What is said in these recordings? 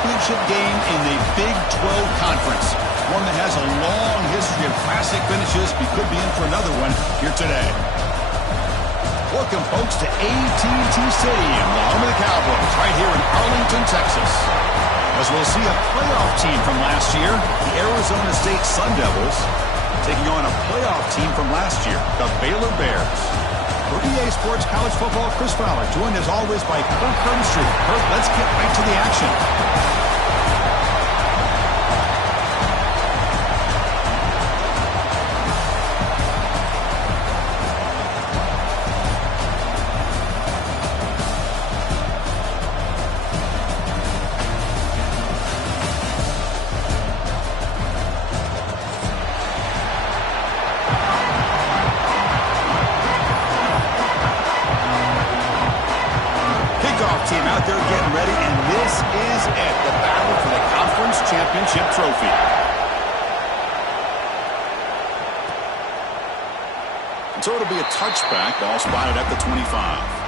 championship game in the Big 12 Conference. One that has a long history of classic finishes. We could be in for another one here today. Welcome, folks, to AT&T Stadium, the home of the Cowboys, right here in Arlington, Texas. As we'll see a playoff team from last year, the Arizona State Sun Devils, taking on a playoff team from last year, the Baylor Bears. For EA Sports College Football, Chris Fowler, joined as always by Kirk Herbstreit. Kirk, let's get right to the action. Team out there getting ready, and this is it, the battle for the conference championship trophy. So it'll be a touchback, ball spotted at the 25.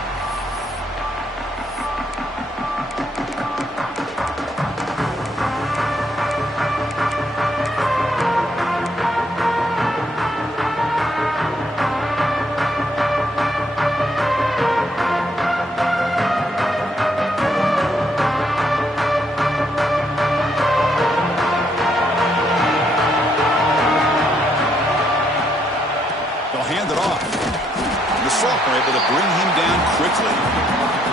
Are able to bring him down quickly.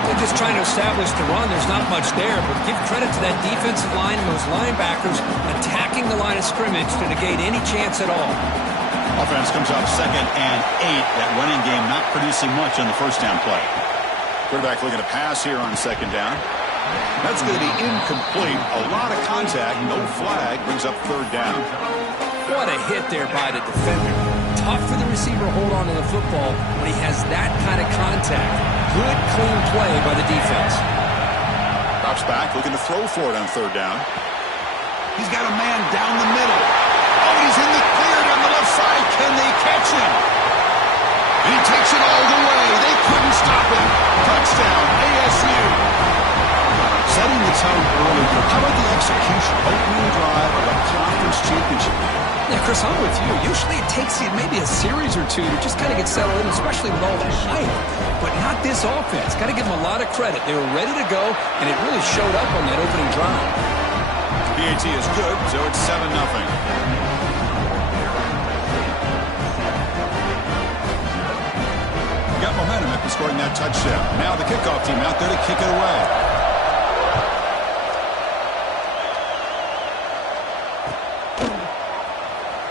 They're just trying to establish the run. There's not much there, but give credit to that defensive line and those linebackers attacking the line of scrimmage to negate any chance at all. Offense comes up 2nd and 8. That running game not producing much on the first down play. Quarterback looking to pass here on 2nd down. That's going to be incomplete. A lot of contact, no flag, brings up 3rd down. What a hit there by the defender. Tough for the receiver to hold on to the football when he has that kind of contact. Good, clean play by the defense. Drops back, looking to throw for it on 3rd down. He's got a man down the middle. Oh, he's in the clear down the left side. Can they catch him? And he takes it all the way. They couldn't stop him. Touchdown, ASU. Setting the tone early. How about the execution? Opening drive of a conference championship. Yeah, Chris, I'm with you. Usually it takes you maybe a series or two to just kind of get settled in, especially with all that hype. But not this offense. Got to give them a lot of credit. They were ready to go, and it really showed up on that opening drive. PAT is good, so it's 7-0. Got momentum after scoring that touchdown. Now the kickoff team out there to kick it away.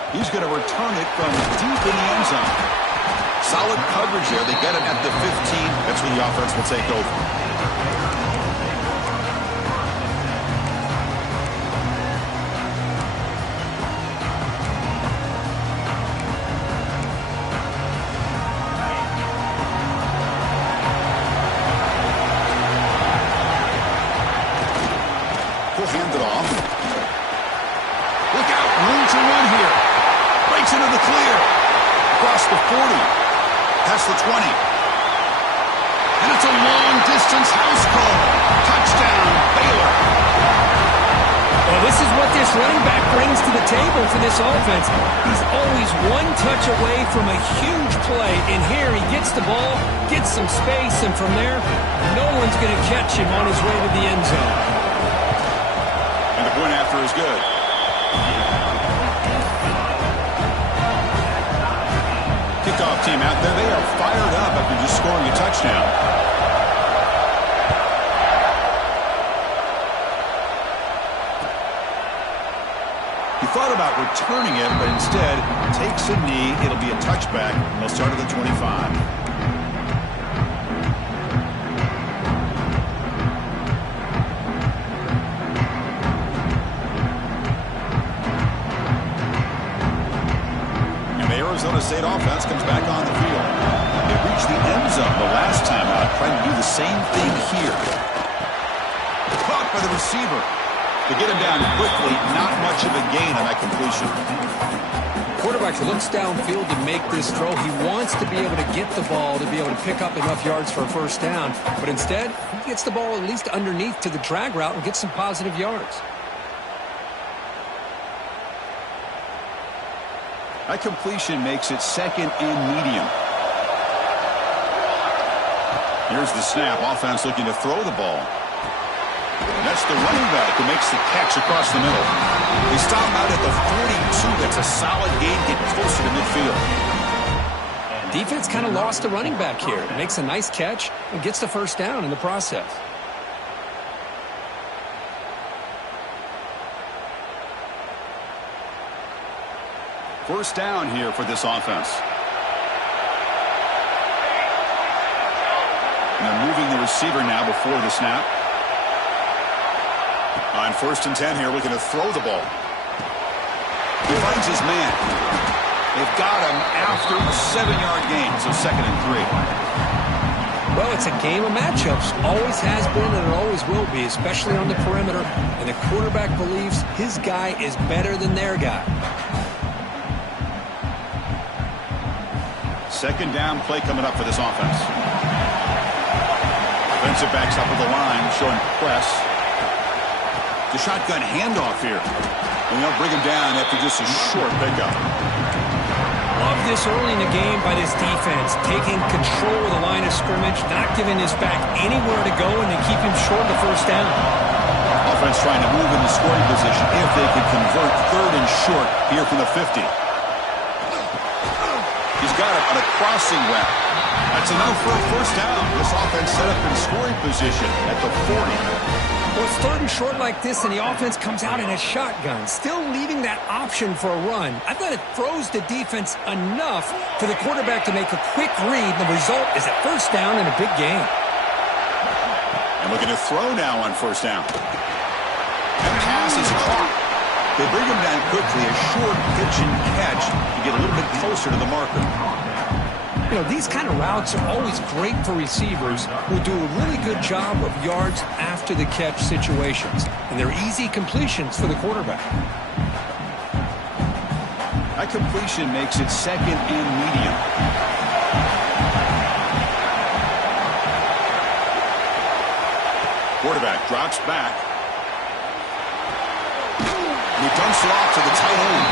He's going to return it from deep in the end zone. Solid coverage there. They get it at the 15. That's when the offense will take over. He'll hand it off. Look out. Room to run here. Breaks into the clear. Across the 40. Past the 20. And it's a long-distance house call. Touchdown, Baylor. Well, this is what this running back brings to the table for this offense. He's always one touch away from a huge play. And here he gets the ball, gets some space, and from there, no one's going to catch him on his way to the end zone. And the point after is good. Kickoff team out there. They are fired up after just scoring a touchdown. He thought about returning it, but instead takes a knee. It'll be a touchback. They'll start at the 25. Arizona State offense comes back on the field. They reached the end zone the last time out, trying to do the same thing here. Caught by the receiver. To get him down quickly, not much of a gain on that completion. Quarterback looks downfield to make this throw. He wants to be able to get the ball to be able to pick up enough yards for a first down. But instead, he gets the ball at least underneath to the drag route and gets some positive yards. That completion makes it second and medium. Here's the snap. Offense looking to throw the ball. That's the running back who makes the catch across the middle. They stop him out at the 42. That's a solid gain, getting closer to midfield. Defense kind of lost the running back here. Makes a nice catch and gets the first down in the process. First down here for this offense. And they're moving the receiver now before the snap. On 1st and 10 here, looking to throw the ball. He finds his man. They've got him after a 7-yard gain, so 2nd and 3. Well, it's a game of matchups. Always has been and it always will be, especially on the perimeter. And the quarterback believes his guy is better than their guy. 2nd down play coming up for this offense. Defensive backs up at the line, showing press. The shotgun handoff here. And they'll bring him down after just a short pickup. Love this early in the game by this defense. Taking control of the line of scrimmage, not giving his back anywhere to go, and they keep him short of the first down. Offense trying to move in the scoring position if they can convert 3rd and short here from the 50. He's got it on a crossing route. That's enough for a first down. This offense set up in scoring position at the 40. Well, it's 3rd and short like this, and the offense comes out in a shotgun, still leaving that option for a run. I thought it throws the defense enough for the quarterback to make a quick read. The result is a first down and a big gain. And looking to throw now on 1st down. That pass is caught. They bring him down quickly, a short pitch and catch to get a little bit closer to the marker. You know, these kind of routes are always great for receivers who do a really good job of yards after the catch situations. And they're easy completions for the quarterback. That completion makes it 2nd and medium. Quarterback drops back. And he dumps it off to the tight end.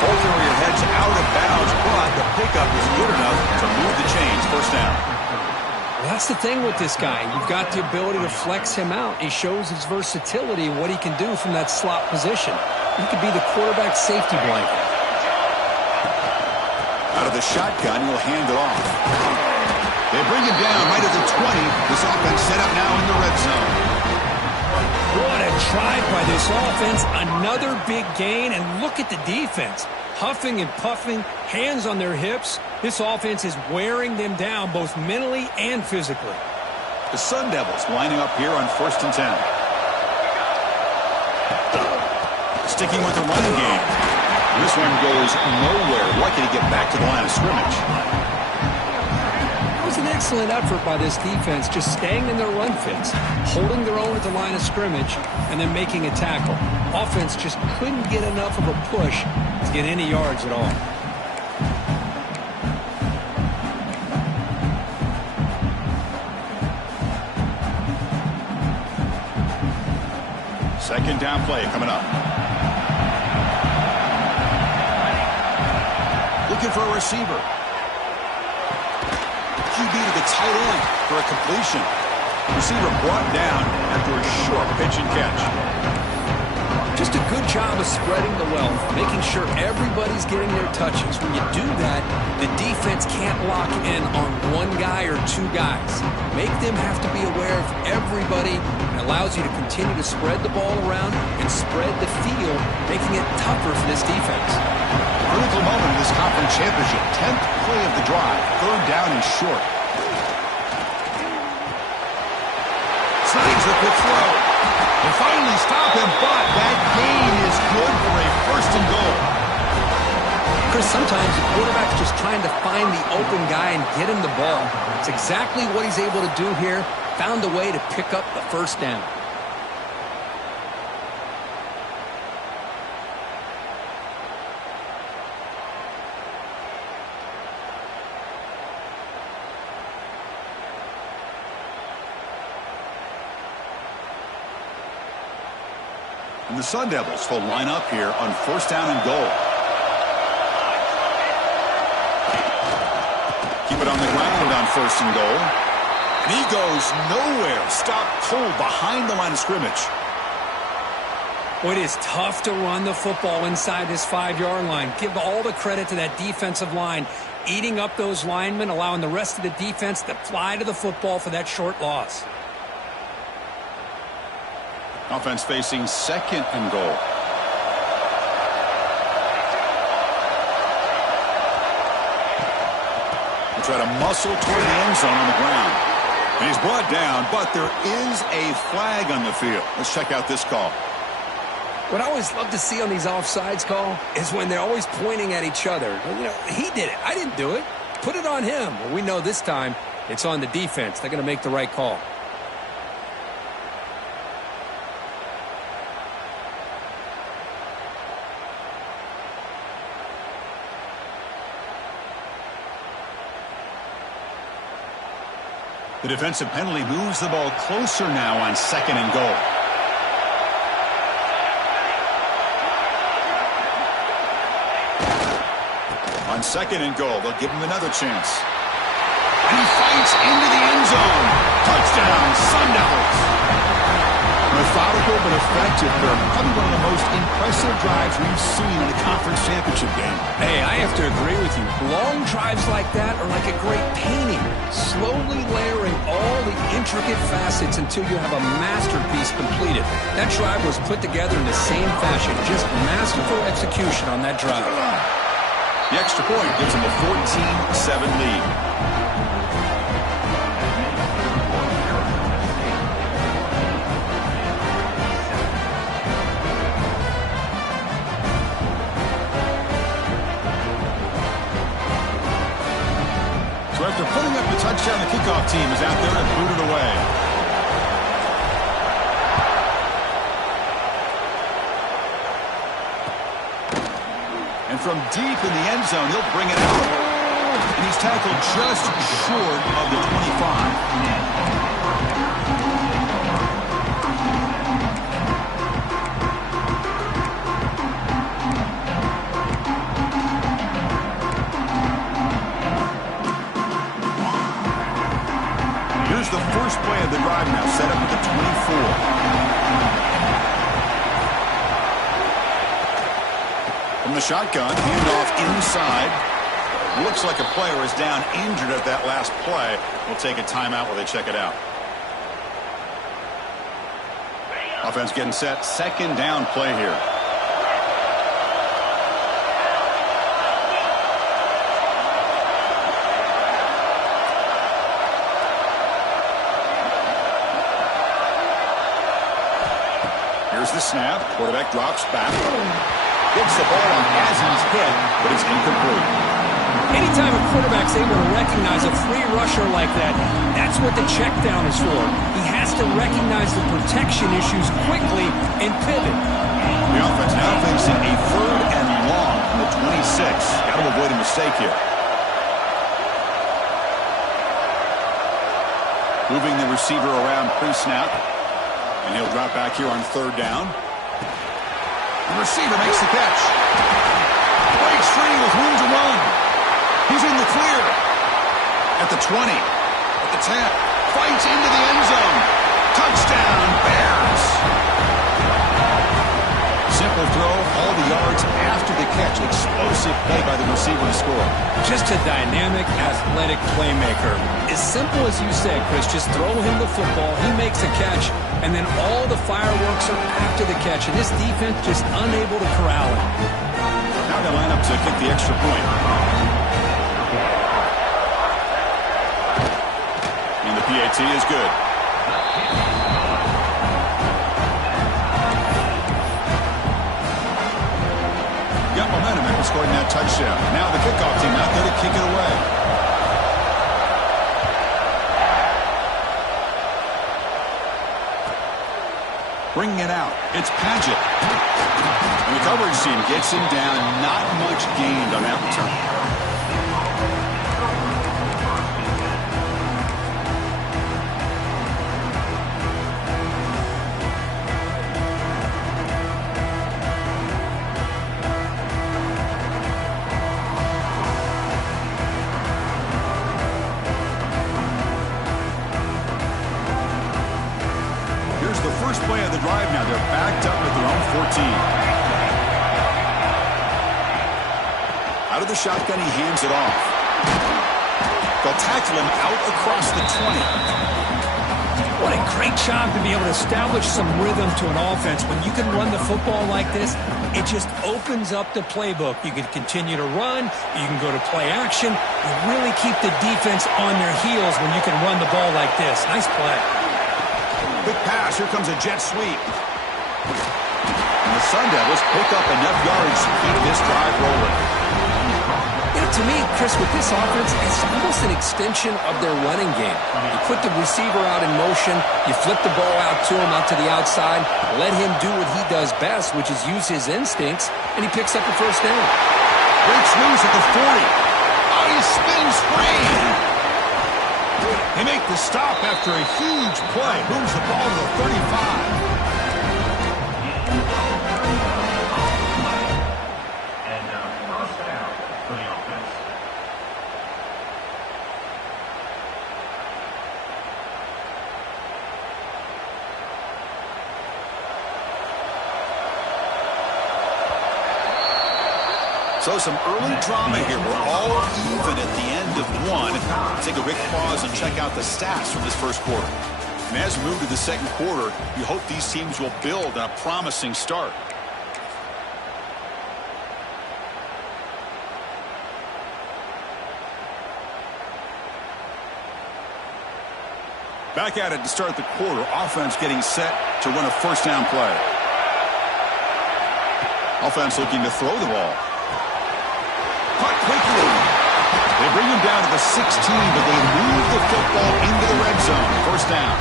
Ball carrier heads out of bounds, but the pickup is good enough to move the chains. First down. Well, that's the thing with this guy. You've got the ability to flex him out. He shows his versatility and what he can do from that slot position. He could be the quarterback's safety blanket. Out of the shotgun, he'll hand it off. They bring him down right at the 20. This offense set up now in the red zone. What a drive by this offense. Another big gain, and look at the defense. Huffing and puffing, hands on their hips. This offense is wearing them down both mentally and physically. The Sun Devils lining up here on 1st and 10. Sticking with the running game. This one goes nowhere. Lucky to get back to the line of scrimmage. It was an excellent effort by this defense, just staying in their run fits, holding their own at the line of scrimmage, and then making a tackle. Offense just couldn't get enough of a push to get any yards at all. Second down play coming up. Looking for a receiver. QB to the tight end for a completion. Receiver brought down after a short pitch and catch. Just a good job of spreading the wealth, making sure everybody's getting their touches. When you do that, the defense can't lock in on one guy or two guys. Make them have to be aware of everybody. It allows you to continue to spread the ball around and spread the field, making it tougher for this defense. Critical moment in this conference championship. 10th play of the drive. 3rd down and short. Sneaks a quick throw. They finally stop him, but that gain is good for a 1st and goal. Chris, sometimes the quarterback's just trying to find the open guy and get him the ball. It's exactly what he's able to do here. Found a way to pick up the first down. And the Sun Devils will line up here on first down and goal. Keep it on the ground on first and goal. And he goes nowhere. Stopped cold behind the line of scrimmage. Well, it is tough to run the football inside this 5-yard line. Give all the credit to that defensive line, eating up those linemen, allowing the rest of the defense to fly to the football for that short loss. Offense facing second and goal. He'll try to muscle toward the end zone on the ground. And he's brought down, but there is a flag on the field. Let's check out this call. What I always love to see on these offsides call is when they're always pointing at each other. You know, he did it. I didn't do it. Put it on him. Well, we know this time it's on the defense. They're going to make the right call. The defensive penalty moves the ball closer now on second and goal. On second and goal, they'll give him another chance. And he fights into the end zone. Touchdown, Sun Devils. Methodical but effective. They're probably one of the most impressive drives we've seen in a conference championship game. Hey, I have to agree with you. Long drives like that are like a great painting. Slowly layering all the intricate facets until you have a masterpiece completed. That drive was put together in the same fashion. Just masterful execution on that drive. The extra point gives them a 14-7 lead. So after putting up the touchdown, the kickoff team is out there and booted away. And from deep in the end zone, he'll bring it out. And he's tackled just short of the 25. Here's the first play of the drive now, set up at the 24. From the shotgun, handoff inside. Looks like a player is down injured at that last play. We'll take a timeout while they check it out. Offense getting set. Second down play here. Here's the snap. Quarterback drops back. Gets the ball on as he's hit, but it's incomplete. Anytime a quarterback's able to recognize a free rusher like that, that's what the check down is for. He has to recognize the protection issues quickly and pivot. The offense now facing a third and long on the 26. Got to avoid a mistake here. Moving the receiver around pre-snap. And he'll drop back here on third down. The receiver makes the catch. Breaks free with room to run. He's in the clear. At the 20. At the 10. Fights into the end zone. Touchdown, Bears. Simple throw, all the yards after the catch. Explosive play by the receiver to score. Just a dynamic, athletic playmaker. As simple as you said, Chris, just throw him the football. He makes a catch. And then all the fireworks are after the catch. And this defense just unable to corral him. Now they line up to kick the extra point. And the PAT is good. Got momentum after scoring that touchdown. Now the kickoff team out there to kick it away. Bringing it out. It's Padgett. And the coverage team gets him down. Not much gained on that return. Out of the shotgun, he hands it off. They'll tackle him out across the 20. What a great job to be able to establish some rhythm to an offense. When you can run the football like this, it just opens up the playbook. You can continue to run. You can go to play action. You really keep the defense on their heels when you can run the ball like this. Nice play. Quick pass. Here comes a jet sweep. And the Sun Devils pick up enough yardage to keep this drive rolling. To me, Chris, with this offense, it's almost an extension of their running game. You put the receiver out in motion, you flip the ball out to him, out to the outside, let him do what he does best, which is use his instincts, and he picks up the first down. Breaks loose at the 40. Oh, he spins free. They make the stop after a huge play. Moves the ball to the 35. So some early drama here. We're all even at the end of one. Take a quick pause and check out the stats from this first quarter. And as we move to the second quarter, you hope these teams will build on a promising start. Back at it to start the quarter. Offense getting set to run a first down play. Offense looking to throw the ball. Cut quickly. They bring him down to the 16, but they move the football into the red zone. First down.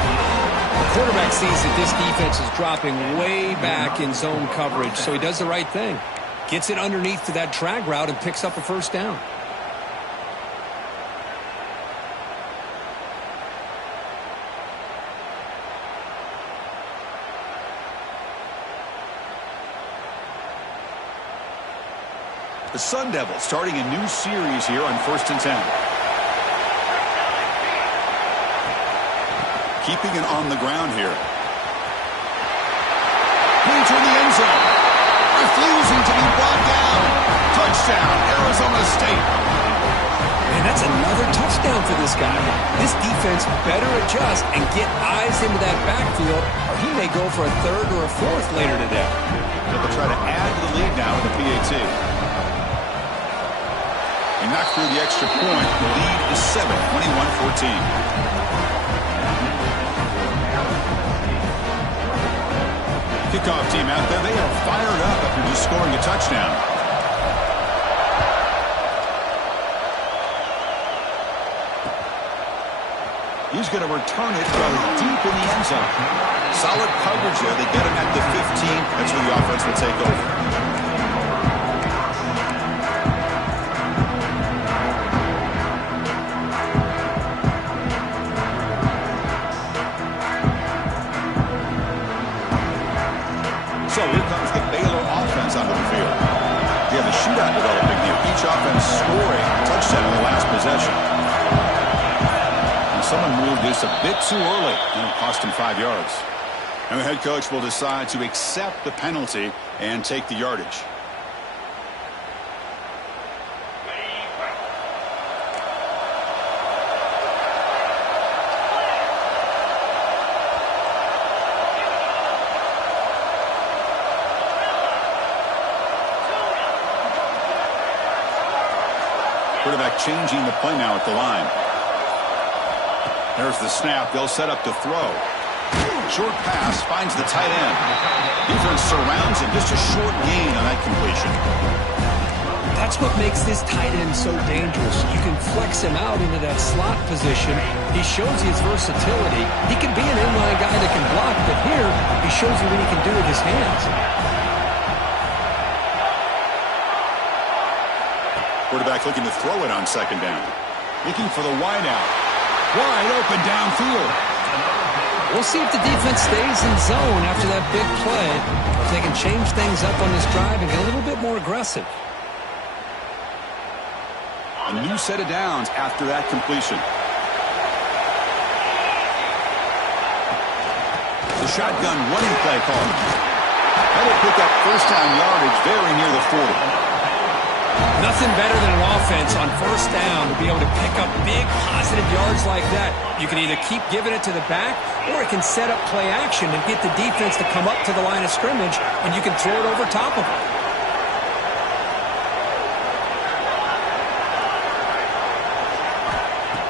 The quarterback sees that this defense is dropping way back in zone coverage, so he does the right thing. Gets it underneath to that drag route and picks up a first down. The Sun Devils starting a new series here on 1st and 10. Keeping it on the ground here. Into the end zone. Refusing to be brought down. Touchdown, Arizona State. And that's another touchdown for this guy. This defense better adjust and get eyes into that backfield, or he may go for a third or a fourth later today. But they'll try to add to the lead now with the PAT. He knocked through the extra point. The lead is 7, 21-14. Kickoff team out there. They are fired up after just scoring a touchdown. He's going to return it from deep in the end zone. Solid coverage there. They get him at the 15. That's where the offense will take over. So here comes the Baylor offense onto the field. We have a shootout developing here. Each offense scoring a touchdown in the last possession. And someone moved this a bit too early, and it cost him 5 yards. And the head coach will decide to accept the penalty and take the yardage. Quarterback changing the play now at the line. There's the snap. They'll set up to throw. Short pass finds the tight end. Defense surrounds him. Just a short gain on that completion. That's what makes this tight end so dangerous. You can flex him out into that slot position. He shows his versatility. He can be an inline guy that can block, but here he shows you what he can do with his hands. Quarterback looking to throw it on second down. Looking for the wide out. Wide open downfield. We'll see if the defense stays in zone after that big play, or if they can change things up on this drive and get a little bit more aggressive. A new set of downs after that completion. The shotgun running play call. That'll pick up first down yardage very near the 40. Nothing better than an offense on first down to be able to pick up big positive yards like that. You can either keep giving it to the back, or it can set up play action and get the defense to come up to the line of scrimmage, and you can throw it over top of them.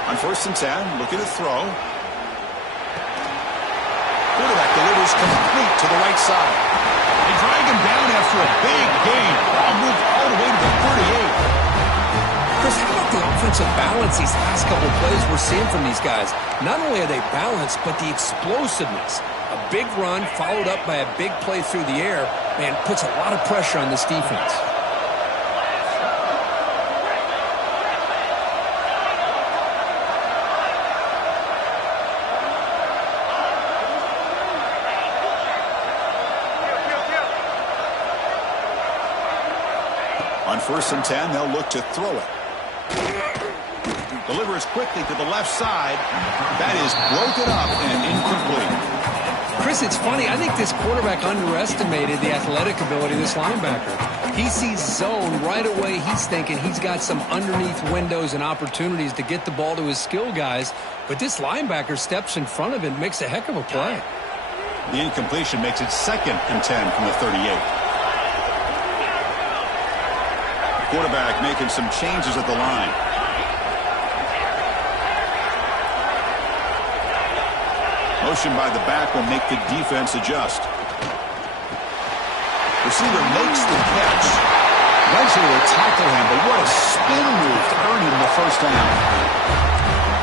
On 1st and 10, looking to throw. Quarterback delivers complete to the right side. They drag him down after a big gain. Ball moved all the way to the 38. Chris, how about the offensive balance these last couple of plays we're seeing from these guys? Not only are they balanced, but the explosiveness. A big run followed up by a big play through the air, man, puts a lot of pressure on this defense. On 1st and 10, they'll look to throw it. Delivers quickly to the left side. That is broken up and incomplete. Chris, it's funny. I think this quarterback underestimated the athletic ability of this linebacker. He sees zone right away. He's thinking he's got some underneath windows and opportunities to get the ball to his skill guys. But this linebacker steps in front of it and makes a heck of a play. The incompletion makes it 2nd and 10 from the 38. Quarterback making some changes at the line. Motion by the back will make the defense adjust. Receiver makes the catch. Eventually will tackle him, but what a spin move to earn him the first down.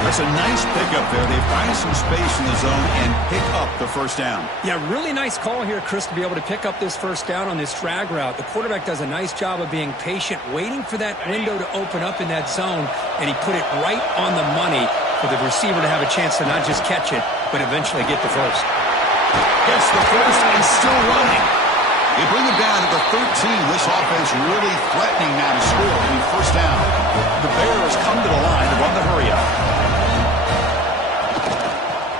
That's a nice pickup there. They find some space in the zone and pick up the first down. Yeah, really nice call here, Chris, to be able to pick up this first down on this drag route. The quarterback does a nice job of being patient, waiting for that window to open up in that zone, and he put it right on the money for the receiver to have a chance to not just catch it, but eventually get the first. Gets the first and still running. They bring it down to the 13. This offense really threatening now to score in first down. The Bears come to the line to run the hurry up.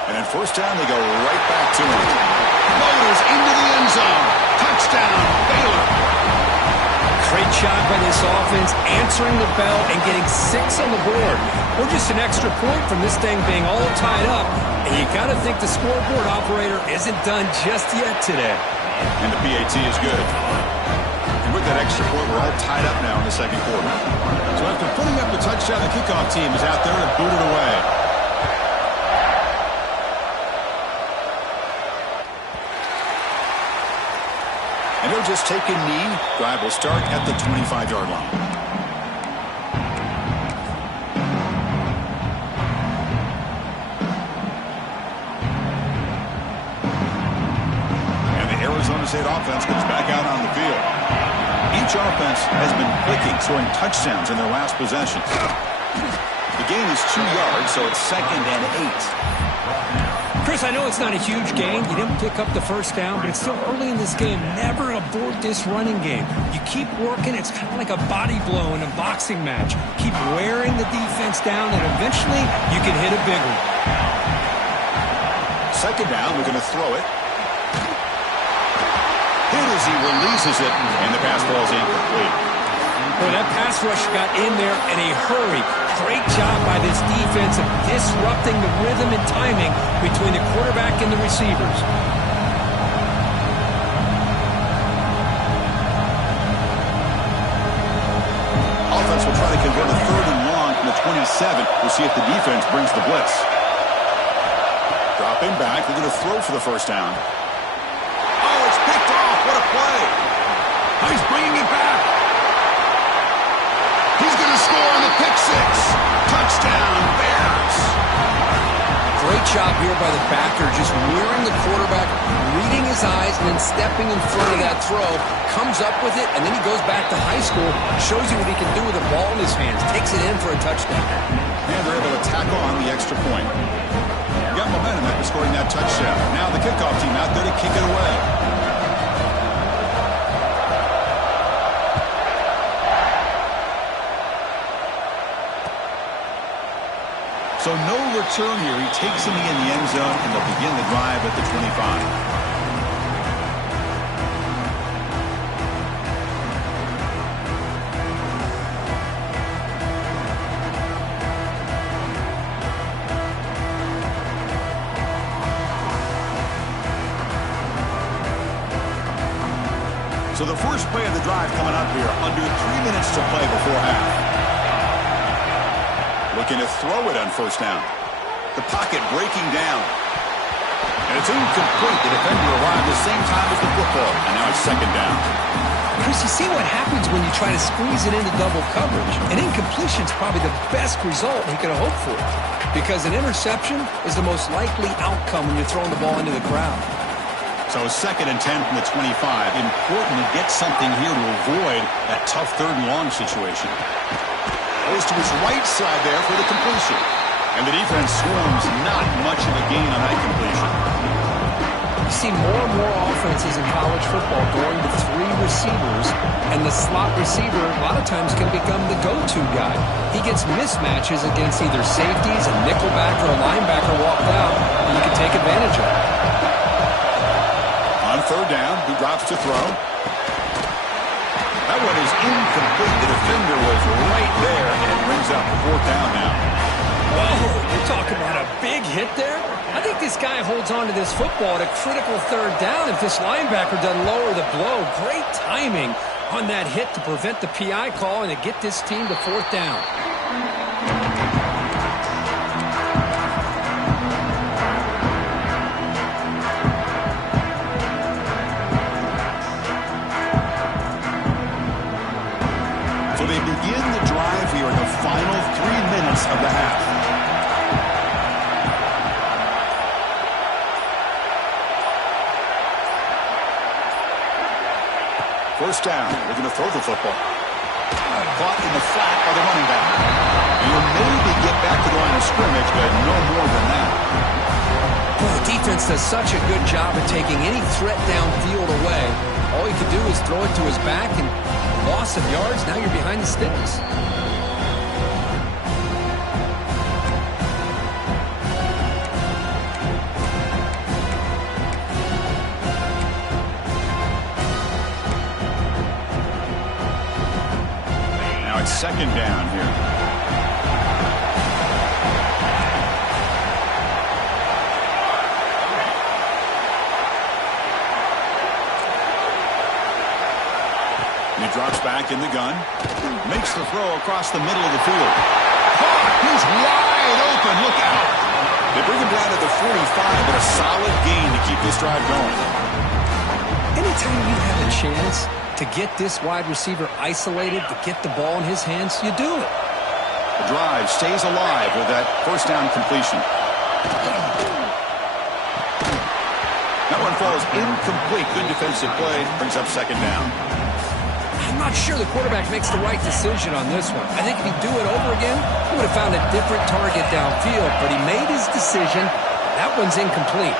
And in first down, they go right back to him. Motors into the end zone. Touchdown, Baylor. Great job by this offense, answering the bell and getting 6 on the board. Or just an extra point from this thing being all tied up. And you got to think the scoreboard operator isn't done just yet today. And the PAT is good. And with that extra point, we're all tied up now in the second quarter. So after putting up the touchdown, the kickoff team is out there to boot it away. And they'll just take a knee. Drive will start at the 25-yard line. Arizona State offense comes back out on the field. Each offense has been clicking, scoring touchdowns in their last possessions. The gain is 2 yards, so it's 2nd and 8. Chris, I know it's not a huge gain. You didn't pick up the first down, but it's still early in this game. Never abort this running game. You keep working. It's kind of like a body blow in a boxing match. Keep wearing the defense down, and eventually you can hit a big one. 2nd down, we're going to throw it. Hit as he releases it, and the pass ball is incomplete. Well, that pass rush got in there in a hurry. Great job by this defense of disrupting the rhythm and timing between the quarterback and the receivers. Offense will try to convert a 3rd and long from the 27. We'll see if the defense brings the blitz. Dropping back, they're going to throw for the first down. Picked off. What a play. He's bringing it back. He's going to score on the pick 6. Touchdown, Bears. Great job here by the backer, just wearing the quarterback, reading his eyes, and then stepping in front of that throw. Comes up with it, and then he goes back to high school, shows you what he can do with a ball in his hands, takes it in for a touchdown. And they're able to tackle on the extra point. Got momentum after scoring that touchdown. Now the kickoff team out there to kick it away. So no return here. He takes him in the end zone, and they'll begin the drive at the 25. So the first play of the drive coming up here, under 3 minutes to play before half. Looking to throw it on first down. The pocket breaking down. And it's incomplete. The defender arrived at the same time as the football. And now it's second down. Chris, you see what happens when you try to squeeze it into double coverage. An incompletion is probably the best result he could have hoped for. Because an interception is the most likely outcome when you're throwing the ball into the crowd. So 2nd and 10 from the 25. Important to get something here to avoid that tough 3rd and long situation. Goes to his right side there for the completion. And the defense swarms not much of a gain on that completion. You see more and more offenses in college football going to 3 receivers, and the slot receiver a lot of times can become the go-to guy. He gets mismatches against either safeties, a nickelback, or a linebacker walked out, and you can take advantage of it. On 3rd down, he drops to throw. That one is incomplete. The defender was right there, and it brings up 4th down now. Whoa, you're talking about a big hit there? I think this guy holds on to this football at a critical 3rd down if this linebacker doesn't lower the blow. Great timing on that hit to prevent the PI call and to get this team to 4th down. So they begin the drive here in the final 3 minutes of the half. First down, they're going to throw the football. Caught in the flat by the running back. You'll maybe get back to the line of scrimmage, but no more than that. Well, the defense does such a good job of taking any threat downfield away. All you can do is throw it to his back, and loss of yards, now you're behind the sticks. Second down here. And he drops back in the gun. Makes the throw across the middle of the field. He's wide open. Look out. They bring him down to the 45, but a solid gain to keep this drive going. Anytime you have a chance to get this wide receiver isolated, to get the ball in his hands, you do it. The drive stays alive with that first down completion. That one falls incomplete. Good defensive play. Brings up second down. I'm not sure the quarterback makes the right decision on this one. I think if he'd do it over again, he would have found a different target downfield, but he made his decision. That one's incomplete.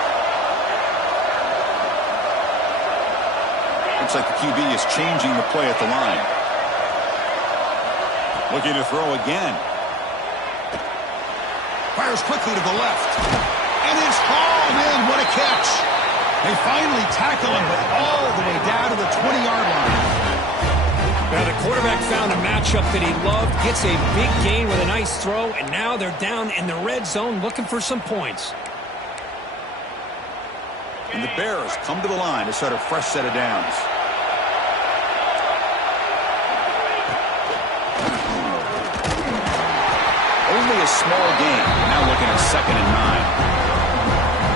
Looks like the QB is changing the play at the line. Looking to throw again. Fires quickly to the left. And it's hauled in. What a catch. They finally tackle him, but all the way down to the 20-yard line. Now the quarterback found a matchup that he loved, gets a big gain with a nice throw, and now they're down in the red zone looking for some points. And the Bears come to the line to start a fresh set of downs. Only a small gain. Now looking at 2nd and 9.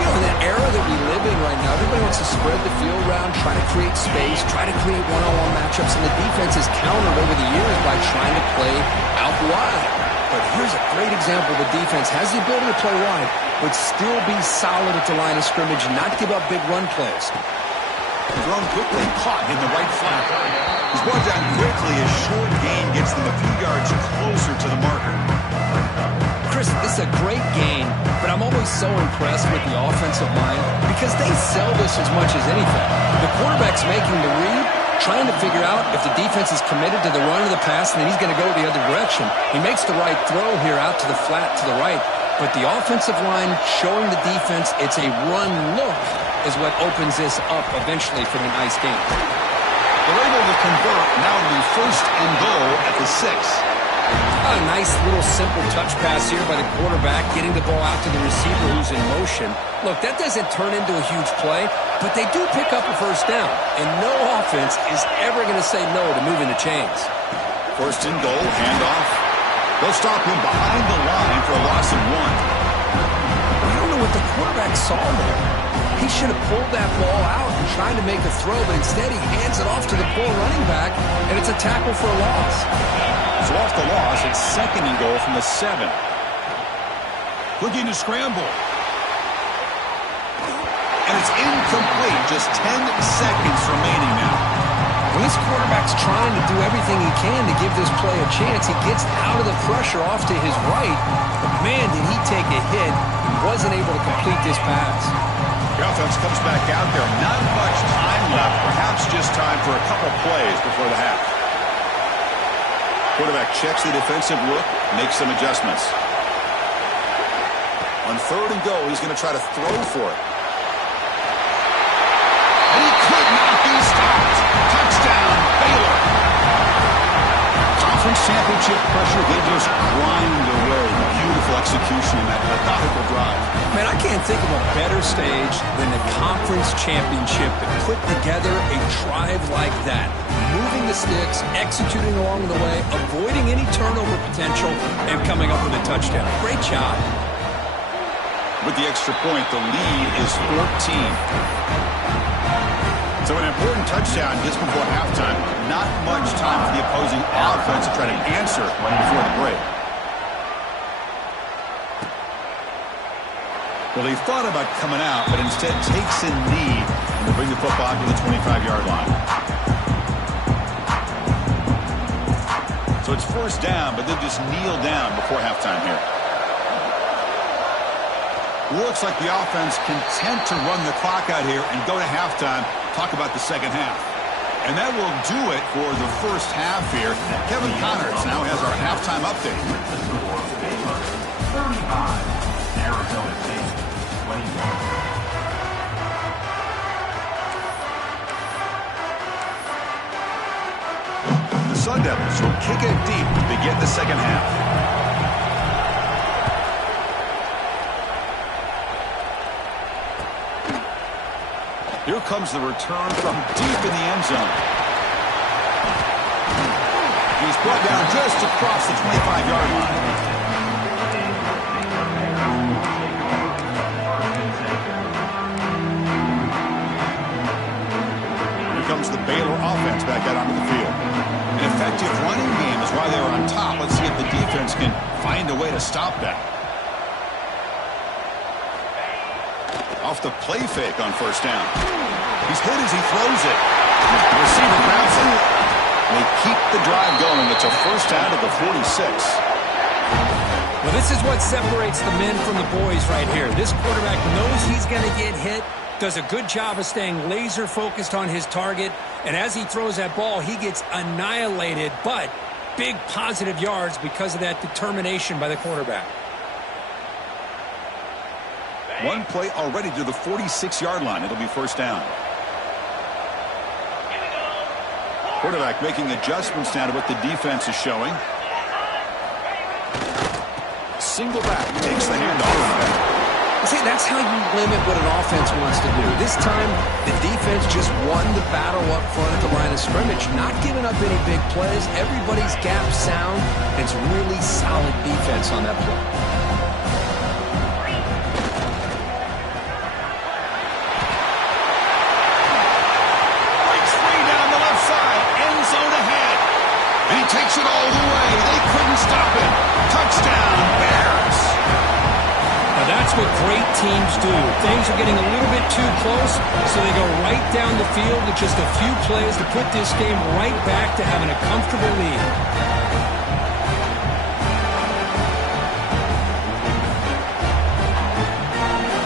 You know, in that era that we live in right now, everybody wants to spread the field around, try to create space, try to create one-on-one matchups, and the defense has countered over the years by trying to play out wide. But here's a great example. The defense has the ability to play wide, but still be solid at the line of scrimmage and not give up big run plays. Thrown quickly, caught in the right flat. He's brought down quickly. A short gain gets them a few yards closer to the marker. Chris, this is a great game, but I'm always so impressed with the offensive line because they sell this as much as anything. The quarterback's making the read, trying to figure out if the defense is committed to the run or the pass, and then he's going to go the other direction. He makes the right throw here out to the flat to the right, but the offensive line showing the defense it's a run look is what opens this up eventually for the nice game. They're able to convert. Now it'll be 1st and goal at the 6. A nice little simple touch pass here by the quarterback, getting the ball out to the receiver who's in motion. Look, that doesn't turn into a huge play, but they do pick up a first down, and no offense is ever going to say no to moving the chains. First and goal, handoff. They'll stop him behind the line for a loss of 1. I don't know what the quarterback saw there. He should have pulled that ball out and tried to make a throw, but instead he hands it off to the poor running back, and it's a tackle for a loss. So off the loss, it's second and goal from the 7. Looking to scramble. And it's incomplete. Just 10 seconds remaining now. When this quarterback's trying to do everything he can to give this play a chance, he gets out of the pressure off to his right. But man, did he take a hit and wasn't able to complete this pass. The offense comes back out there. Not much time left. Perhaps just time for a couple plays before the half. Quarterback checks the defensive look, makes some adjustments. On third and goal, he's going to try to throw for it. And he could not be stopped. Touchdown, Baylor. Conference championship pressure, they just grind away. Beautiful execution in that methodical drive. Man, I can't think of a better stage than the conference championship to put together a drive like that. Moving the sticks, executing along the way, avoiding any turnover potential, and coming up with a touchdown. Great job. With the extra point, the lead is 14. So an important touchdown just before halftime. Not much time for the opposing offense to try to answer before the break. Well, he thought about coming out, but instead takes a knee to bring the football to the 25-yard line. So it's first down, but they'll just kneel down before halftime here. Looks like the offense content to run the clock out here and go to halftime. Talk about the second half. And that will do it for the first half here. Kevin Connors now has our halftime update. 35, Arizona State, 21. The Sun Devils will kick it deep to begin the second half. Here comes the return from deep in the end zone. He's brought down just across the 25-yard line. Here comes the Baylor offense back out onto the field. An effective running game is why they were on top. Let's see if the defense can find a way to stop that. Off the play fake on first down. He's hit as he throws it. The receiver grabs it. They keep the drive going. It's a first down to the 46. Well, this is what separates the men from the boys right here. This quarterback knows he's going to get hit, does a good job of staying laser focused on his target, and as he throws that ball, he gets annihilated, but big positive yards because of that determination by the quarterback. One play already to the 46-yard line. It'll be first down. Quarterback making adjustments now to what the defense is showing. Single back takes the handoff. See, that's how you limit what an offense wants to do. This time, the defense just won the battle up front at the line of scrimmage, not giving up any big plays. Everybody's gap sound. It's really solid defense on that play. Takes it all the way. They couldn't stop him. Touchdown, Bears. Now that's what great teams do. Things are getting a little bit too close, so they go right down the field with just a few plays to put this game right back to having a comfortable lead.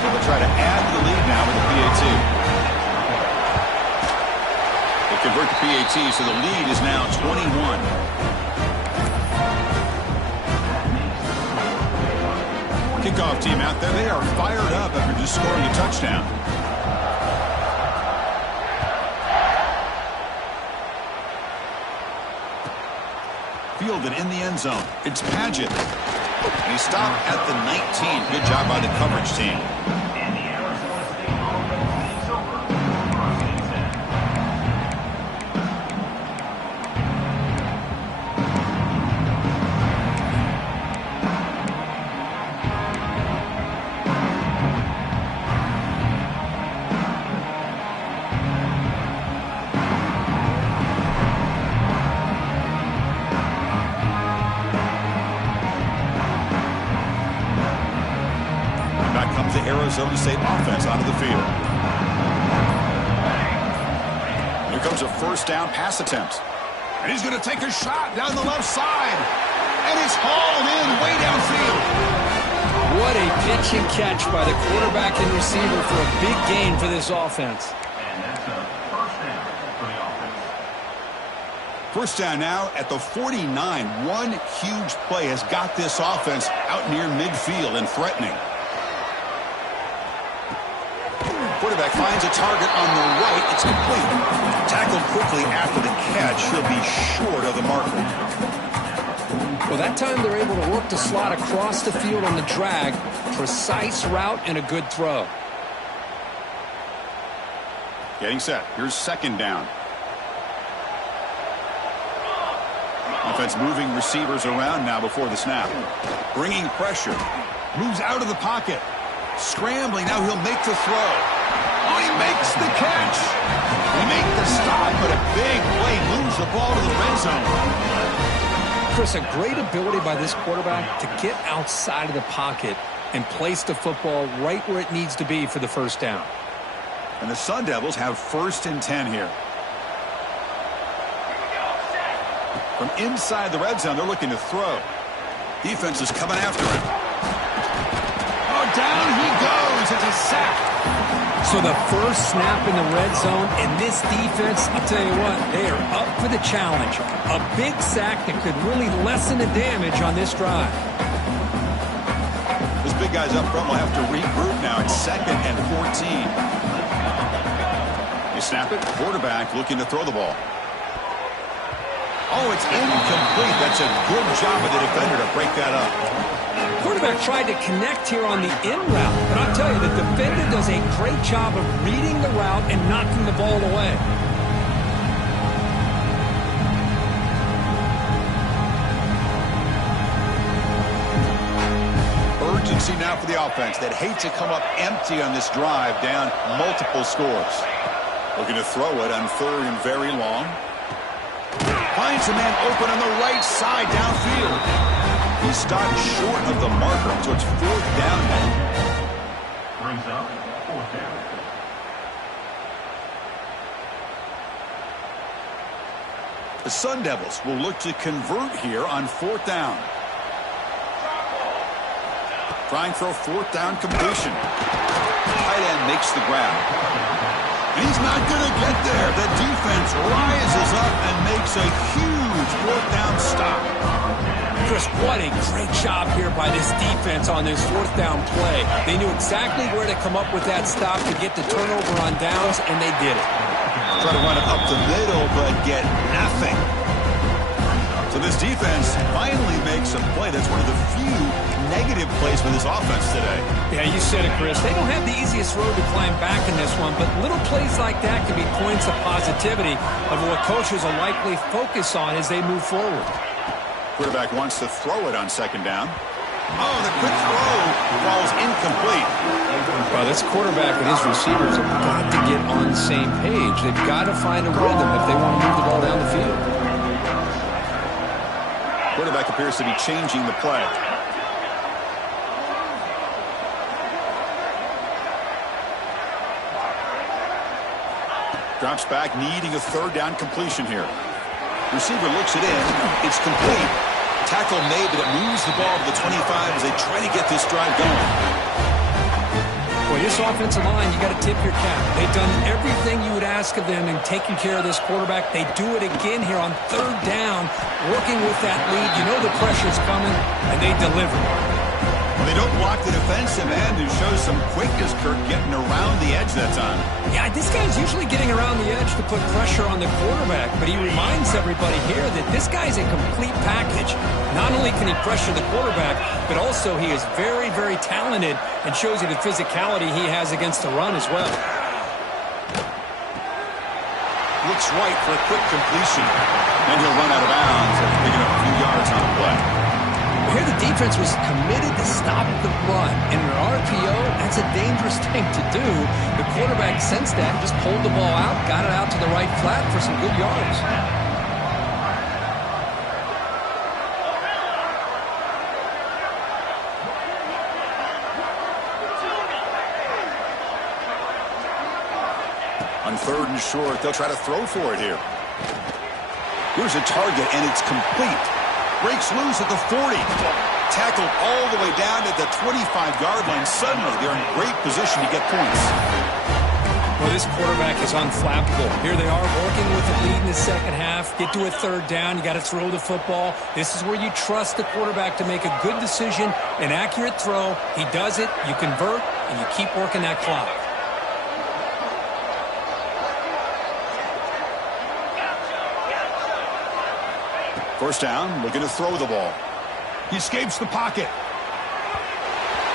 They'll try to add to the lead now with the PAT. Convert the PAT, so the lead is now 21. Kickoff team out there, they are fired up after just scoring a touchdown. fielded in the end zone. It's Paget. And he stopped at the 19. Good job by the coverage team. And the Arizona State offense takes over first and 10. The Arizona State offense onto the field. Here comes a first down pass attempt. And he's going to take a shot down the left side. And he's hauled in way downfield. What a pitch and catch by the quarterback and receiver for a big gain for this offense. And that's a first down for the offense. First down now at the 49. One huge play has got this offense out near midfield and threatening. Quarterback finds a target on the right. It's complete. Tackled quickly after the catch. He'll be short of the marker. Well, that time they're able to work the slot across the field on the drag. Precise route and a good throw. Getting set. Here's second down. Offense moving receivers around now before the snap. Bringing pressure. Moves out of the pocket. Scrambling. Now he'll make the throw. Oh, he makes the catch. He made the stop, but a big play moves the ball to the red zone. Chris, a great ability by this quarterback to get outside of the pocket and place the football right where it needs to be for the first down. And the Sun Devils have first and 10 here. From inside the red zone, they're looking to throw. Defense is coming after him. Oh, down he goes. It's a sack. So the first snap in the red zone, and this defense, I'll tell you what, they are up for the challenge. A big sack that could really lessen the damage on this drive. This big guy's up front will have to regroup now. It's second and 14. You snap it, quarterback looking to throw the ball. Oh, it's incomplete. That's a good job of the defender to break that up. Quarterback tried to connect here on the in route, but I'll tell you, the defender does a great job of reading the route and knocking the ball away. Urgency now for the offense that hate to come up empty on this drive, down multiple scores. Looking to throw it on third and very long. Finds a man open on the right side downfield. He stopped short of the marker, so it's fourth down now. Brings up fourth down. The Sun Devils will look to convert here on fourth down. Trying for a fourth down completion. Tight end makes the grab. He's not going to get there. The defense rises up and makes a huge fourth down stop. Chris, what a great job here by this defense on this fourth down play. They knew exactly where to come up with that stop to get the turnover on downs, and they did it. Try to run it up the middle, but get nothing. So this defense finally makes a play. That's one of the few negative plays for this offense today. Yeah, you said it, Chris. They don't have the easiest road to climb back in this one, but little plays like that can be points of positivity of what coaches will likely focus on as they move forward. Quarterback wants to throw it on second down. Oh, the quick throw falls incomplete. Well, this quarterback and his receivers have got to get on the same page. They've got to find a rhythm if they want to move the ball down the field. Quarterback appears to be changing the play. Drops back, needing a third down completion here. Receiver looks it in. It's complete. Tackle made, but it moves the ball to the 25 as they try to get this drive going. Boy, this offensive line, you got to tip your cap. They've done everything you would ask of them in taking care of this quarterback. They do it again here on third down, working with that lead. You know the pressure's coming, and they deliver. Well, they don't block the defensive end, who shows some quickness, Kirk, getting around the edge that time. Yeah, this guy's usually getting around the edge to put pressure on the quarterback, but he reminds everybody here that this guy's a complete package. Not only can he pressure the quarterback, but also he is very, very talented and shows you the physicality he has against the run as well. Looks right for a quick completion. And he'll run out of bounds after picking up a few yards on the play. Here the defense was committed to stop the run. In an RPO, that's a dangerous thing to do. The quarterback sensed that and just pulled the ball out, got it out to the right flat for some good yards. On 3rd and short, they'll try to throw for it here. Here's a target, and it's complete. Breaks loose at the 40. Tackled all the way down at the 25-yard line. Suddenly, they're in great position to get points. Well, this quarterback is unflappable. Here they are working with the lead in the second half. Get to a 3rd down. You got to throw the football. This is where you trust the quarterback to make a good decision, an accurate throw. He does it. You convert, and you keep working that clock. First down, looking to throw the ball. He escapes the pocket.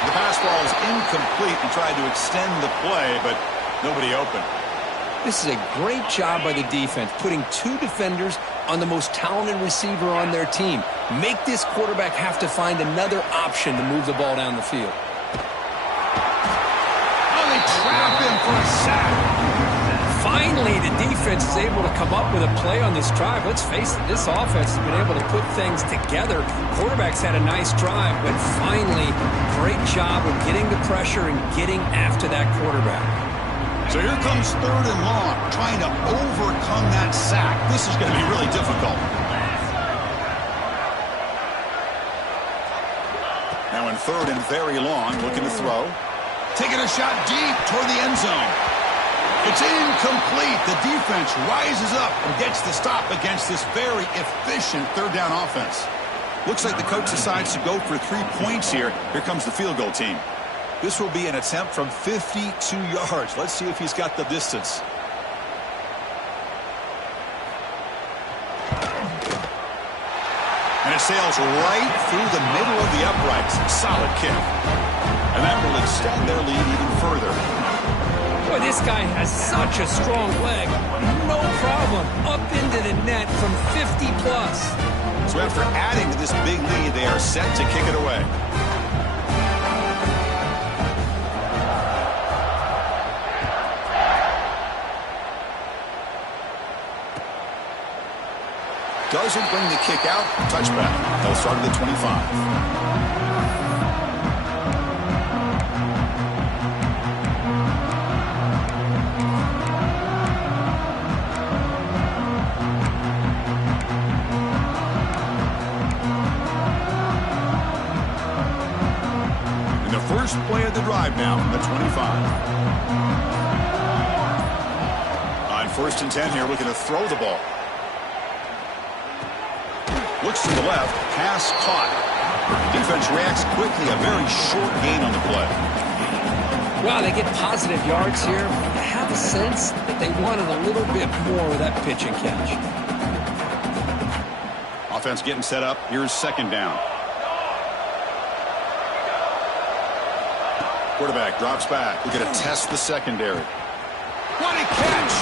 The pass ball is incomplete and tried to extend the play, but nobody open. This is a great job by the defense, putting 2 defenders on the most talented receiver on their team. Make this quarterback have to find another option to move the ball down the field. Oh, they trap him for a sack. Finally, the defense is able to come up with a play on this drive. Let's face it, this offense has been able to put things together. Quarterback's had a nice drive, but finally, great job of getting the pressure and getting after that quarterback. So here comes 3rd and long, trying to overcome that sack. This is going to be really difficult. Now in 3rd and very long, looking to throw. Taking a shot deep toward the end zone. It's incomplete. The defense rises up and gets the stop against this very efficient 3rd down offense. Looks like the coach decides to go for 3 points here. Here comes the field goal team. This will be an attempt from 52 yards. Let's see if he's got the distance. And it sails right through the middle of the uprights. Solid kick. And that will extend their lead even further. Boy, this guy has such a strong leg. No problem. Up into the net from 50-plus. So after adding to this big lead, they are set to kick it away. Doesn't bring the kick out. Touchback. They'll start at the 25. First play of the drive now from the 25. On 1st and 10 here, looking to throw the ball. Looks to the left, pass caught. Defense reacts quickly, a very short gain on the play. Wow, they get positive yards here. I have a sense that they wanted a little bit more with that pitch and catch. Offense getting set up. Here's 2nd down. Quarterback drops back. We're going to test the secondary. What a catch!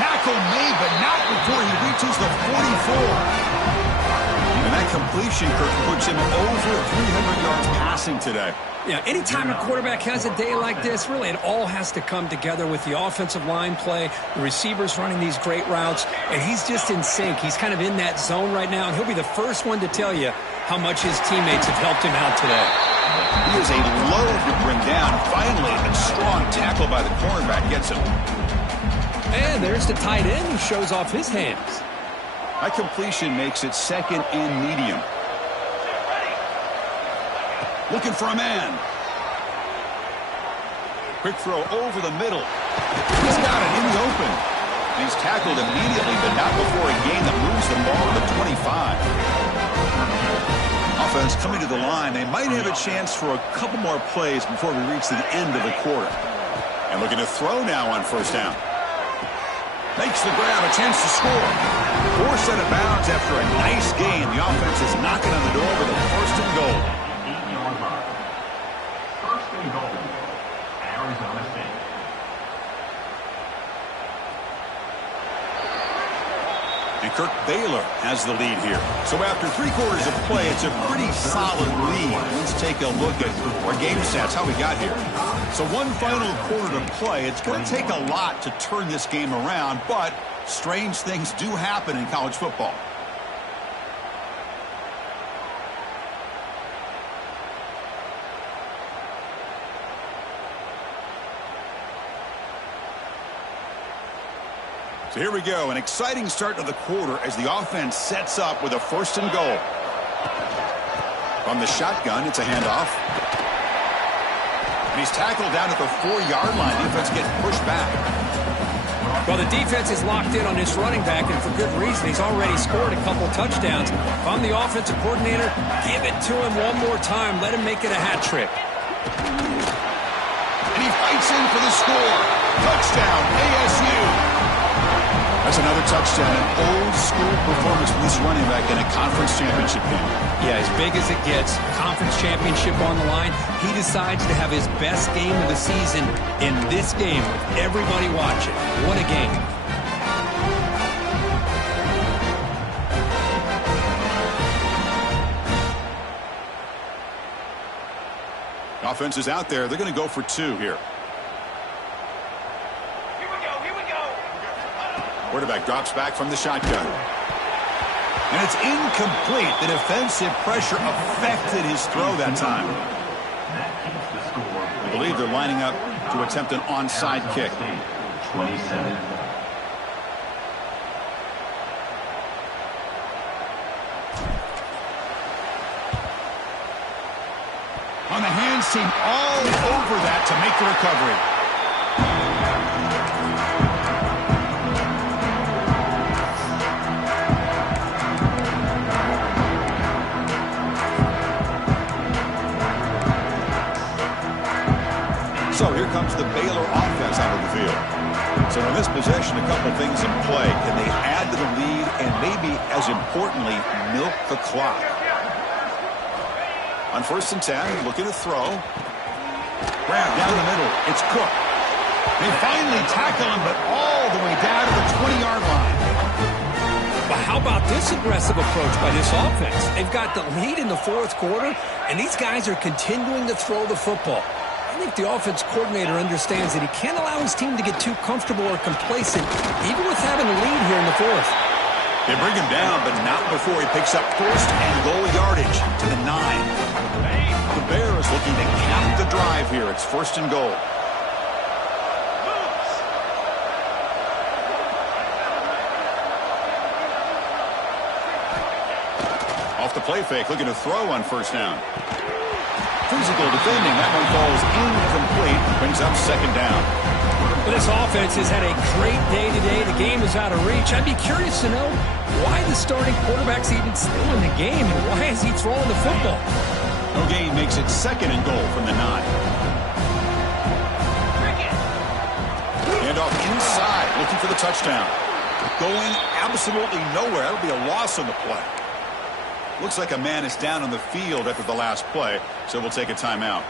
Tackle made, but not before he reaches the 44. And that completion, Kirk, puts him over 300 yards passing today. Yeah, anytime a quarterback has a day like this, really it all has to come together with the offensive line play, the receivers running these great routes, and he's just in sync. He's kind of in that zone right now, and he'll be the first one to tell you how much his teammates have helped him out today. He is a load to bring down. Finally, a strong tackle by the cornerback gets him. And there's the tight end who shows off his hands. That completion makes it 2nd and medium. Looking for a man. Quick throw over the middle. He's got it in the open. He's tackled immediately, but not before a gain that moves the ball to the 25. Offense coming to the line. They might have a chance for a couple more plays before we reach the end of the quarter. And looking to throw now on first down. Makes the grab, a chance to score. Forced out of bounds after a nice game. The offense is knocking on the door with a first and goal. 8-yard line. First and goal. Arizona State. And Kirk Baylor has the lead here. So after 3 quarters of play, it's a pretty solid lead. Let's take a look at our game stats, how we got here. So one final quarter to play. It's going to take a lot to turn this game around, but strange things do happen in college football. So here we go, an exciting start to the quarter as the offense sets up with a first and goal. From the shotgun, it's a handoff. And he's tackled down at the 4-yard line. Defense getting pushed back. Well, the defense is locked in on this running back, and for good reason. He's already scored a couple touchdowns. If I'm the offensive coordinator, give it to him one more time. Let him make it a hat trick. And he fights in for the score. Touchdown, ASU. That's another touchdown, an old-school performance from this running back in a conference championship game. Yeah, as big as it gets, conference championship on the line. He decides to have his best game of the season in this game with everybody watching. What a game. The offense is out there. They're going to go for 2 here. Quarterback drops back from the shotgun. And it's incomplete. The defensive pressure affected his throw that time. I believe they're lining up to attempt an onside kick. 27. On the hands team all over that to make the recovery. So here comes the Baylor offense out of the field. So in this possession, a couple things in play. Can they add to the lead and maybe, as importantly, milk the clock? On first and 10, looking to throw. Grab down the middle. It's Cook. They finally tackle him, but all the way down to the 20-yard line. But how about this aggressive approach by this offense? They've got the lead in the 4th quarter, and these guys are continuing to throw the football. I think the offense coordinator understands that he can't allow his team to get too comfortable or complacent, even with having a lead here in the 4th. They bring him down, but not before he picks up first and goal yardage to the 9. The Bears looking to cap the drive here. It's first and goal. Off the play fake, looking to throw on first down. Physical defending. That one falls incomplete. Brings up second down. Well, this offense has had a great day today. The game is out of reach. I'd be curious to know why the starting quarterback's even still in the game, and why is he throwing the football? No gain makes it second and goal from the 9. Hand off inside, looking for the touchdown. Going absolutely nowhere. That'll be a loss on the play. Looks like a man is down on the field after the last play, so we'll take a timeout.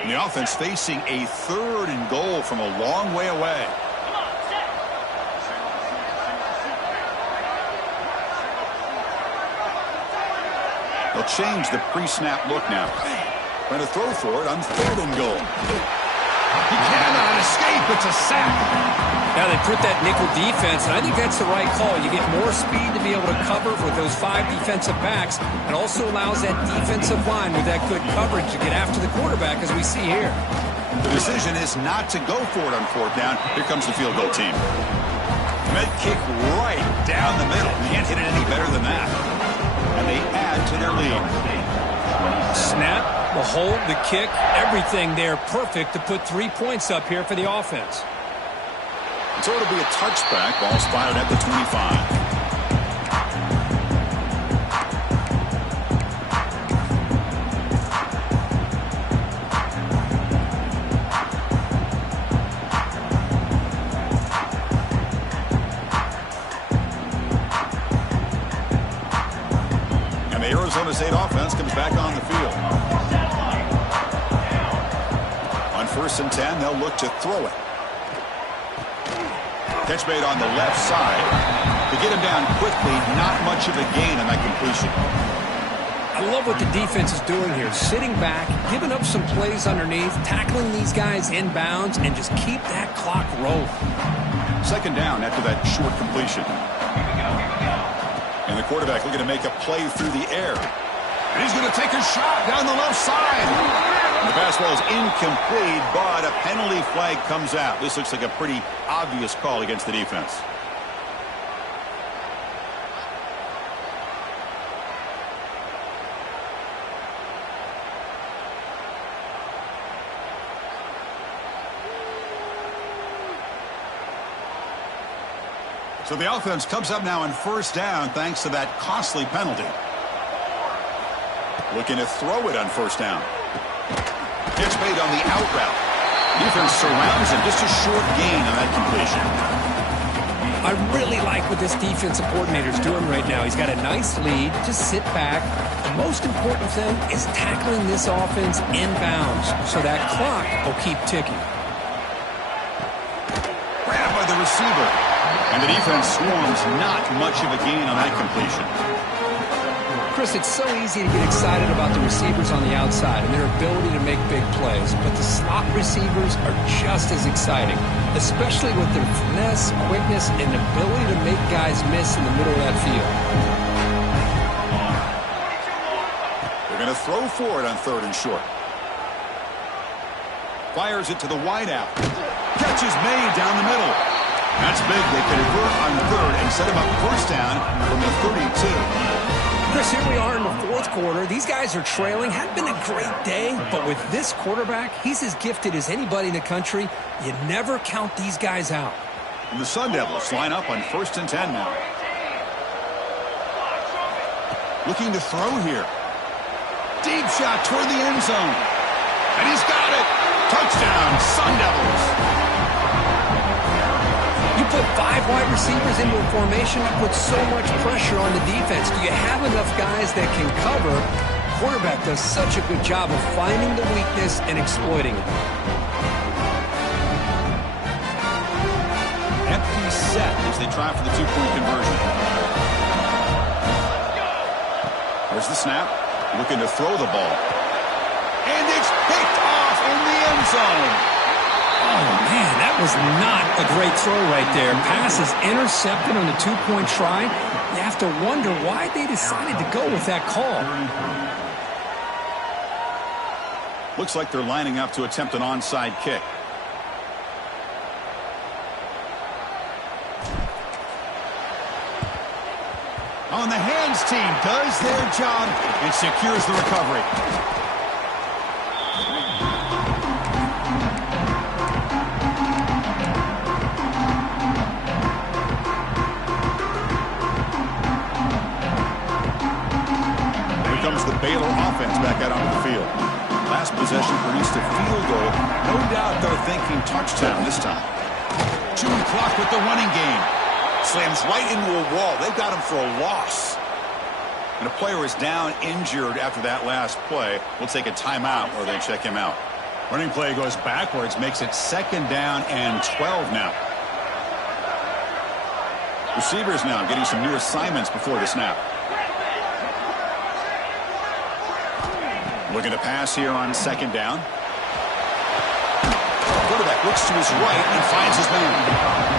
And the offense facing a 3rd and goal from a long way away. They'll change the pre-snap look now. Trying to throw for it on 3rd and goal. He cannot escape. It's a sack. Now they put that nickel defense, and I think that's the right call. You get more speed to be able to cover with those 5 defensive backs. It also allows that defensive line with that good coverage to get after the quarterback, as we see here. The decision is not to go for it on 4th down. Here comes the field goal team. Med kick right down the middle. Can't hit it any better than that. And they add to their lead. Snap, the hold, the kick, everything there perfect to put 3 points up here for the offense. So it'll be a touchback. Ball spotted at the 25. And the Arizona State offense comes back on the field. On 1st and 10, they'll look to throw it. Catch made on the left side. To get him down quickly, not much of a gain on that completion. I love what the defense is doing here. Sitting back, giving up some plays underneath, tackling these guys inbounds, and just keep that clock rolling. 2nd down after that short completion. And the quarterback looking to make a play through the air. And he's going to take a shot down the left side. And the pass ball is incomplete, but a penalty flag comes out. This looks like a pretty obvious call against the defense. So the offense comes up now on 1st down thanks to that costly penalty. Looking to throw it on 1st down. Catch made on the out route. Defense surrounds him. Just a short gain on that completion. I really like what this defensive coordinator is doing right now. He's got a nice lead. Just sit back. The most important thing is tackling this offense inbounds so that clock will keep ticking. Grabbed by the receiver. And the defense swarms. Not much of a gain on that completion. Chris, it's so easy to get excited about the receivers on the outside and their ability to make big plays, but the slot receivers are just as exciting, especially with their finesse, quickness, and ability to make guys miss in the middle of that field. They're going to throw for it on 3rd and short. Fires it to the wideout. Catch is made down the middle. That's big. They convert on 3rd and set him up 1st down from the 32. Chris, here we are in the 4th quarter. These guys are trailing. Had been a great day, but with this quarterback, he's as gifted as anybody in the country. You never count these guys out. And the Sun Devils line up on 1st and 10 now. Looking to throw here. Deep shot toward the end zone. And he's got it. Touchdown, Sun Devils. You put 5 wide receivers into a formation, you put so much pressure on the defense. Do you have enough guys that can cover? Quarterback does such a good job of finding the weakness and exploiting it. Empty set as they try for the 2-point conversion. There's the snap. Looking to throw the ball. And it's picked off in the end zone. Oh, man, that was not a great throw right there. Pass is intercepted on the 2-point try. You have to wonder why they decided to go with that call. Looks like they're lining up to attempt an onside kick. On the hands team does their job and secures the recovery. Comes the Baylor offense back out onto the field. Last possession produced a field goal. No doubt they're thinking touchdown this time. Chewing clock with the running game. Slams right into a wall. They've got him for a loss. And a player is down injured after that last play. We'll take a timeout or they check him out. Running play goes backwards, makes it 2nd down and 12 now. Receivers now getting some new assignments before the snap. Looking to pass here on 2nd down. Quarterback looks to his right and finds his man.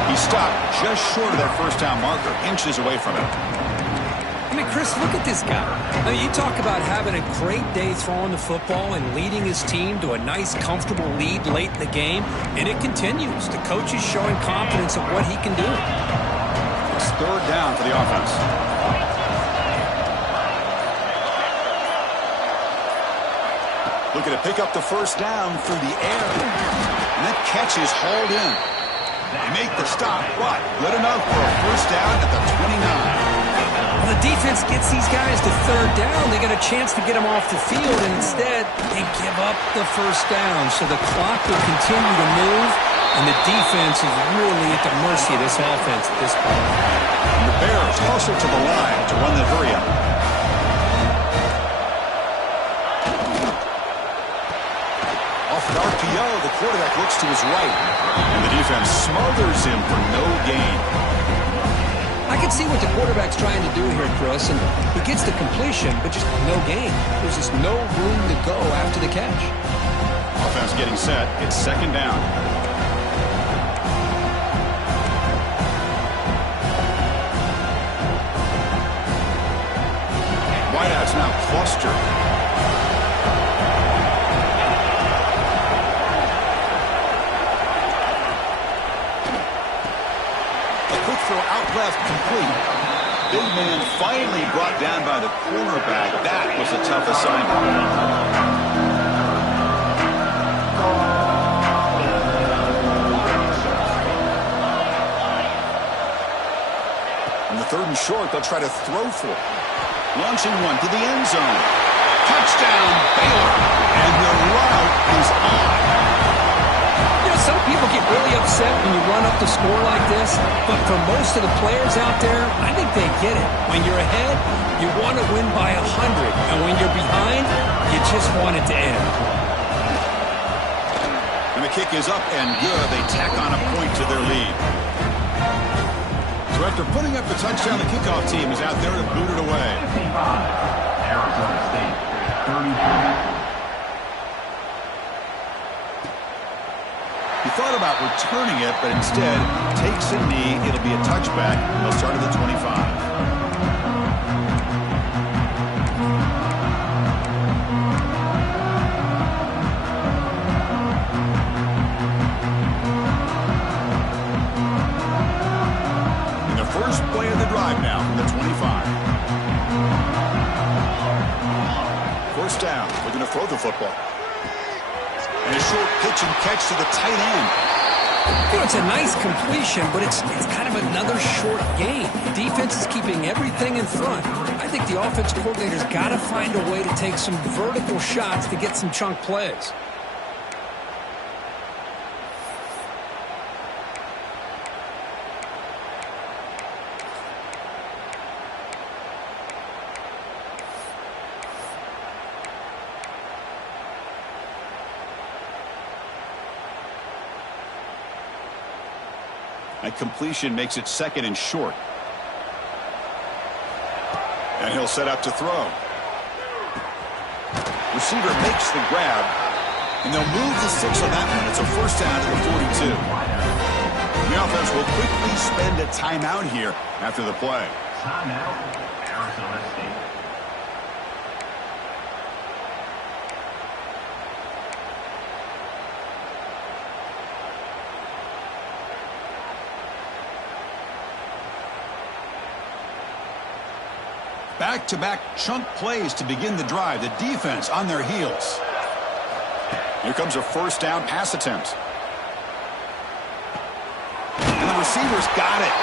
He stopped just short of that 1st down marker, inches away from it. I mean, Chris, look at this guy. I mean, you talk about having a great day throwing the football and leading his team to a nice, comfortable lead late in the game, and it continues. The coach is showing confidence of what he can do. It's 3rd down for the offense. Looking to pick up the 1st down through the air. And that catch is hauled in. They make the stop, but good enough for a first down at the 29. Well, the defense gets these guys to third down. They got a chance to get them off the field, and instead they give up the first down. So the clock will continue to move, and the defense is really at the mercy of this offense at this point. And the Bears hustle to the line to run the hurry-up. Off an RPO, the quarterback looks to his right, and the defense smothers him for no gain. I can see what the quarterback's trying to do here, Chris, and he gets the completion, but just no gain. There's just no room to go after the catch. Offense getting set. It's second down. Wideouts now clustered. Throw out left, complete. Big man finally brought down by the cornerback. That was a tough assignment. On the third and short, they'll try to throw for it. Launching one to the end zone. Touchdown, Baylor. And the route is on. Some people get really upset when you run up the score like this, but for most of the players out there, I think they get it. When you're ahead, you want to win by 100, and when you're behind, you just want it to end. And the kick is up and good. They tack on a point to their lead. So after putting up the touchdown, the kickoff team is out there to boot it away. 55, Arizona State, 33. He thought about returning it, but instead takes a knee. It'll be a touchback. They'll start at the 25. And the first play of the drive now from the 25. First down. We're going to throw the football. And a short pitch and catch to the tight end. You know, it's a nice completion, but it's kind of another short game. The defense is keeping everything in front. I think the offensive coordinator's got to find a way to take some vertical shots to get some chunk plays. A completion makes it second and short. And he'll set up to throw. Receiver makes the grab. And they'll move the 6 on that one. It's a first down to the 42. The offense will quickly spend a timeout here after the play. Timeout, Arizona State. Back-to-back chunk plays to begin the drive. The defense on their heels. Here comes a first down pass attempt. And the receiver's got it.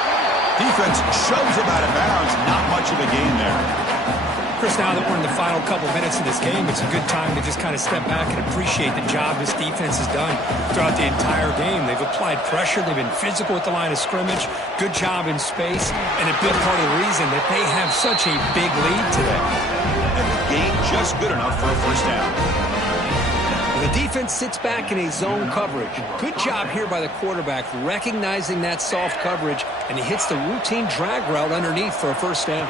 Defense shoves him out of bounds. Not much of a gain there. Chris, now that we're in the final couple minutes of this game, it's a good time to just kind of step back and appreciate the job this defense has done throughout the entire game. They've applied pressure. They've been physical at the line of scrimmage. Good job in space. And a big part of the reason that they have such a big lead today. And the game just good enough for a first down. The defense sits back in a zone coverage. Good job here by the quarterback recognizing that soft coverage, and he hits the routine drag route underneath for a first down.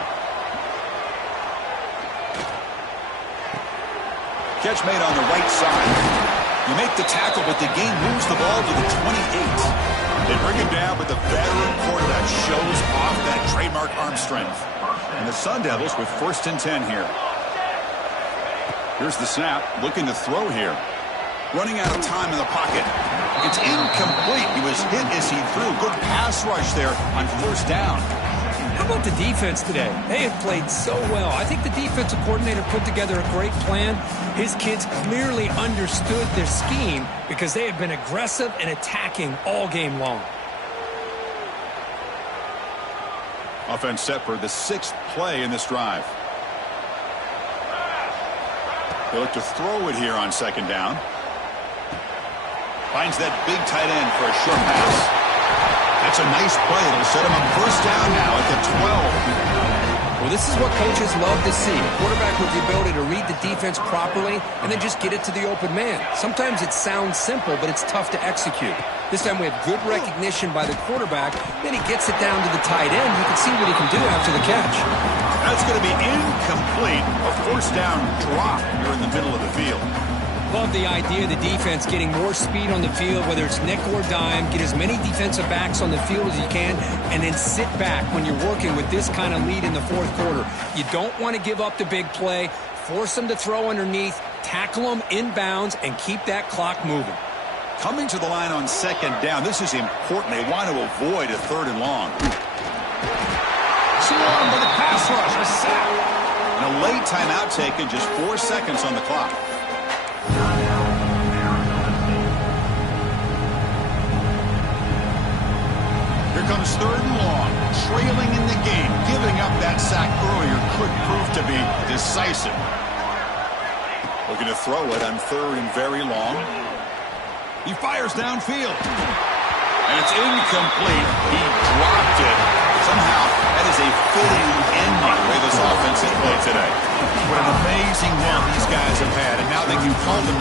Catch made on the right side. You make the tackle, but the game moves the ball to the 28. They bring him down, but the veteran quarterback shows off that trademark arm strength. And the Sun Devils with first and 10 here. Here's the snap, looking to throw here. Running out of time in the pocket. It's incomplete. He was hit as he threw. Good pass rush there on first down. How about the defense today? They have played so well. I think the defensive coordinator put together a great plan. His kids clearly understood their scheme because they have been aggressive and attacking all game long. Offense set for the 6th play in this drive. They look to throw it here on 2nd down. Finds that big tight end for a short pass. That's a nice play. It'll set him up 1st down now at the 12. Well, this is what coaches love to see. A quarterback with the ability to read the defense properly and then just get it to the open man. Sometimes it sounds simple, but it's tough to execute. This time we have good recognition by the quarterback. Then he gets it down to the tight end. You can see what he can do after the catch. That's going to be incomplete. A 1st down drop here in the middle of the field. Love the idea of the defense getting more speed on the field, whether it's nickel or dime. Get as many defensive backs on the field as you can, and then sit back when you're working with this kind of lead in the 4th quarter. You don't want to give up the big play. Force them to throw underneath, tackle them inbounds, and keep that clock moving. Coming to the line on 2nd down, this is important. They want to avoid a 3rd and long. Swarmed by the pass rush, a sack. And a late timeout taken, just 4 seconds on the clock. Here comes 3rd and long, trailing in the game. Giving up that sack earlier could prove to be decisive. Looking to throw it on 3rd and very long. He fires downfield. And it's incomplete. He dropped it. Somehow, that is a fitting ending the way this offense has played today. What an amazing run these guys have had, and now they can call them